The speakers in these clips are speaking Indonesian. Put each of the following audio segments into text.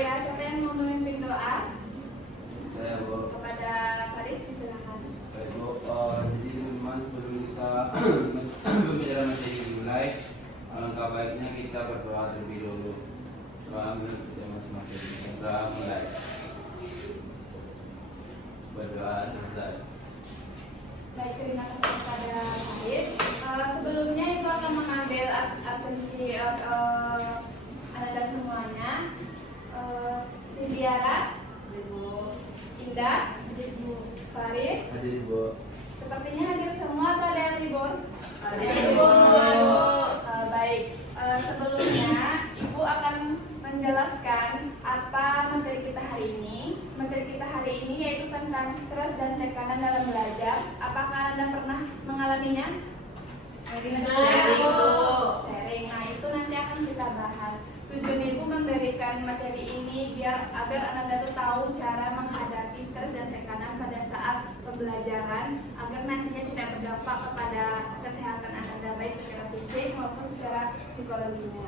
Ya, siapa yang mau memimpin doa? Saya, Bu. Kepada Faris, silakan. Baik, Bu. Jadi teman-teman, sebelum kita berbicara materi dimulai, alangkah baiknya kita berdoa terlebih dulu. Doa kita masing-masing. Doa mulai. Berdoa selesai. Baik, terima kasih kepada Faris. Sebelumnya Ibu akan mengambil atensi Anda semuanya. Sindiara, Ibu. Indah, Faris. Hadir, Bu. Sepertinya hadir semua atau ada yang libur? Hadir, Bu. Bu. Baik, sebelumnya Ibu akan menjelaskan apa materi kita hari ini. Materi kita hari ini yaitu tentang stres dan tekanan dalam belajar. Apakah Anda pernah mengalaminya? Sharing, Bu. Sharing. Nah, itu nanti akan kita bahas. Tujuan Ibu memberikan materi ini agar Anda tuh tahu cara menghadapi stres dan tekanan pada saat pembelajaran agar nantinya tidak berdampak kepada kesehatan Anda baik secara fisik maupun secara psikologinya.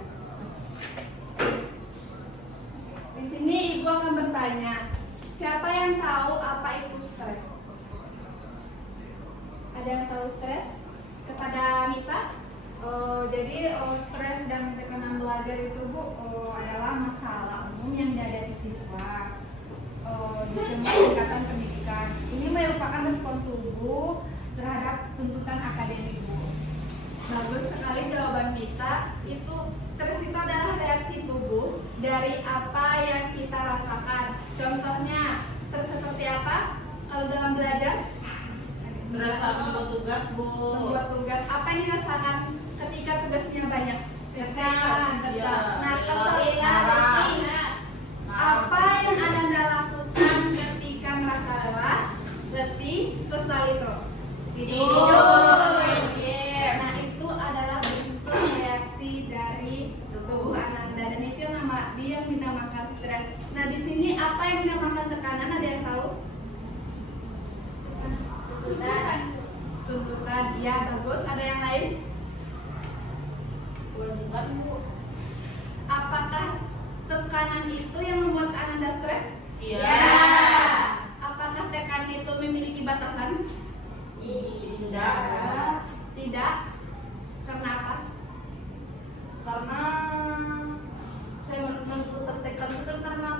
Di sini Ibu akan bertanya, siapa yang tahu apa itu stres? Ada yang tahu stres? Kepada Mita? Jadi stres dan tekanan belajar itu Bu adalah masalah umum yang dihadapi siswa di semua tingkatan pendidikan. Ini merupakan respon tubuh terhadap tuntutan akademik Bu. Bagus sekali jawaban Mita. Stres itu adalah reaksi tubuh dari apa yang kita rasakan. Contohnya, stres seperti apa? Kalau dalam belajar, Stres saat membuat tugas, Bu. membuat tugas. Apa yang dirasakan ketika tugasnya banyak? Kesal. Ya. Nah, kesal Marah. apa yang Anda lakukan ketika merasa lelah, letih, kesal itu? Tidur. Nah, itu adalah bentuk reaksi dari tubuh Anda dan itu yang dinamakan stres. Nah, di sini apa yang dinamakan tekanan? Ada yang tahu? Tuntutan. Ya, bagus. Ada yang lain? Kewajiban, Bu. Apakah tekanan itu yang membuat Anda stres? Iya. Ya. Apakah tekanan itu memiliki batasan? Tidak. Tidak. Karena apa? Karena saya menurut tertekan itu kan karena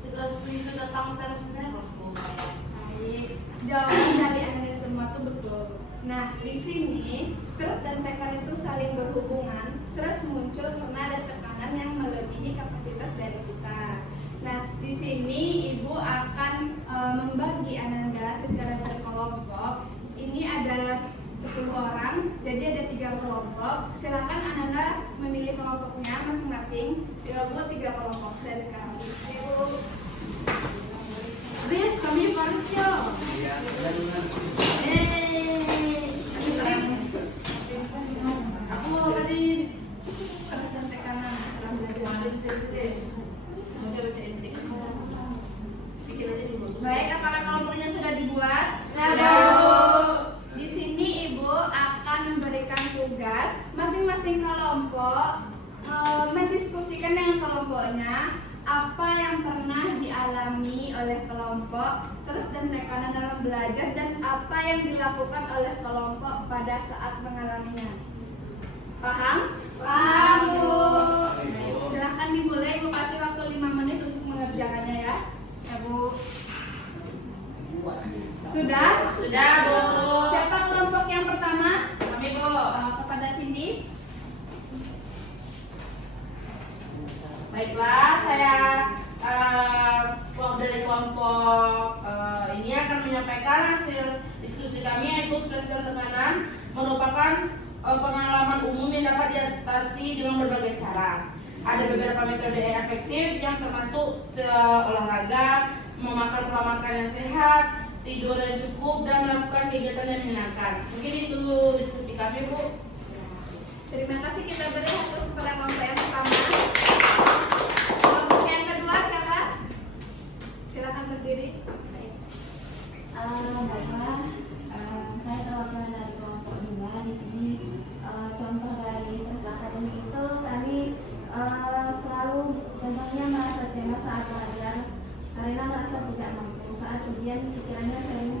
segala sesuatu itu datang dan sebenarnya harus bayar. Baik. Jawaban dari Anda semua itu betul. Nah, di sini stres dan tekanan itu saling berhubungan. Stres muncul karena ada tekanan yang melebihi kapasitas dari kita. Nah, di sini Ibu akan membagi Anda secara berkelompok. Ini ada 10 orang, jadi ada 3 kelompok. Silakan Anda memilih kelompoknya masing-masing. Ibu 3 kelompok dari sekarang. Ibu, Riz, kami harus ya. Iya, benar. Aku mau tadi stres dan tekanan dalam belajar. Mau coba cari titik. Pikir aja di bawah. Baik, apakah kelompoknya sudah dibuat? Di sini Ibu akan memberikan tugas masing-masing kelompok mendiskusikan dengan kelompoknya apa yang pernah dialami oleh kelompok stres dan tekanan dalam belajar dan apa yang dilakukan oleh kelompok pada saat mengalaminya. Paham? Paham, Bu. Silahkan dimulai, Ibu kasih waktu 5 menit untuk mengerjakannya ya. Ya, Bu. Sudah? Sudah, Bu. Siapa kelompok yang pertama? Kami, Bu. Kepada Cindy. Baiklah, saya dari kelompok ini akan menyampaikan hasil diskusi kami, yaitu stres dan tekanan merupakan pengalaman umum yang dapat diatasi dengan berbagai cara. Ada beberapa metode yang efektif yang termasuk olahraga, memakan pola makan yang sehat, tidur yang cukup, dan melakukan kegiatan yang menyenangkan. Mungkin itu diskusi kami, Bu. Terima kasih, kita beri hapus kepada kelompok yang pertama. Kelompok yang kedua siapa? Silakan berdiri. Baiklah, saya perwakilan dari kelompok 2 di sini. Contoh dari stres akademik itu kami selalu contohnya merasa cemas saat belajar karena merasa tidak mampu. Saat ujian pikirannya sering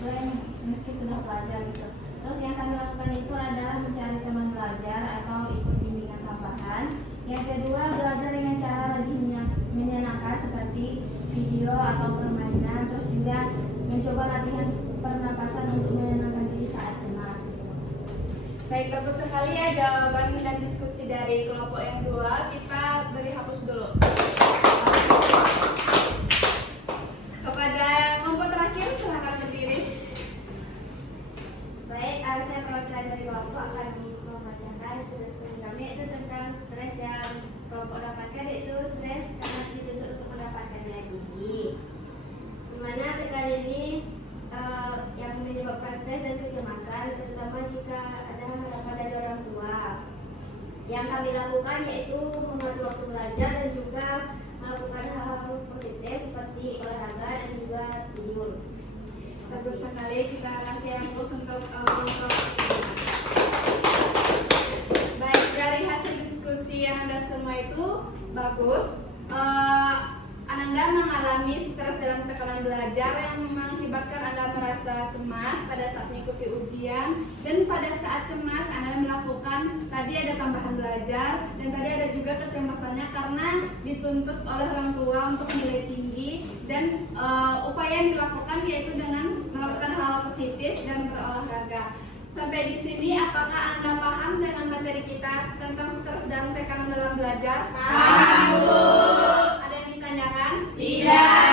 blank meski sudah belajar gitu. Terus yang kami lakukan itu adalah mencari teman belajar atau ikut bimbingan tambahan. Yang kedua, belajar dengan cara lebih menyenangkan seperti video atau permainan. Terus juga mencoba latihan pernapasan untuk menenangkan diri saat cemas. Baik, bagus sekali ya jawaban dan diskusi dari kelompok yang dua. Kita beri hapus dulu. Kepada kelompok terakhir, silakan berdiri. Baik, saya perwakilan dari kelompok akan membacakan diskusi kami itu tentang stres yang kelompok dapatkan, yaitu stres karena dituntut untuk mendapatkan nilai tinggi. Dimana kali ini yang menyebabkan stres dan kecemasan, terutama jika ada harapan dari orang tua. Yang kami lakukan yaitu mengatur waktu belajar dan juga melakukan hal-hal positif seperti olahraga dan juga tidur. Bagus sekali, kita kasih yang khusus untuk kelompok. Baik, dari hasil diskusi yang Anda semua itu bagus. Anda mengalami stres dalam tekanan belajar yang mengakibatkan Anda merasa cemas pada saat mengikuti ujian, dan pada saat cemas Anda melakukan tadi ada tambahan belajar, dan tadi ada juga kecemasannya karena dituntut oleh orang tua untuk nilai tinggi, dan upaya yang dilakukan yaitu dengan melakukan hal positif dan berolahraga. Sampai di sini, apakah Anda paham dengan materi kita tentang stres dan tekanan dalam belajar? Paham, Bu. Ada yang ditanyakan? Tidak.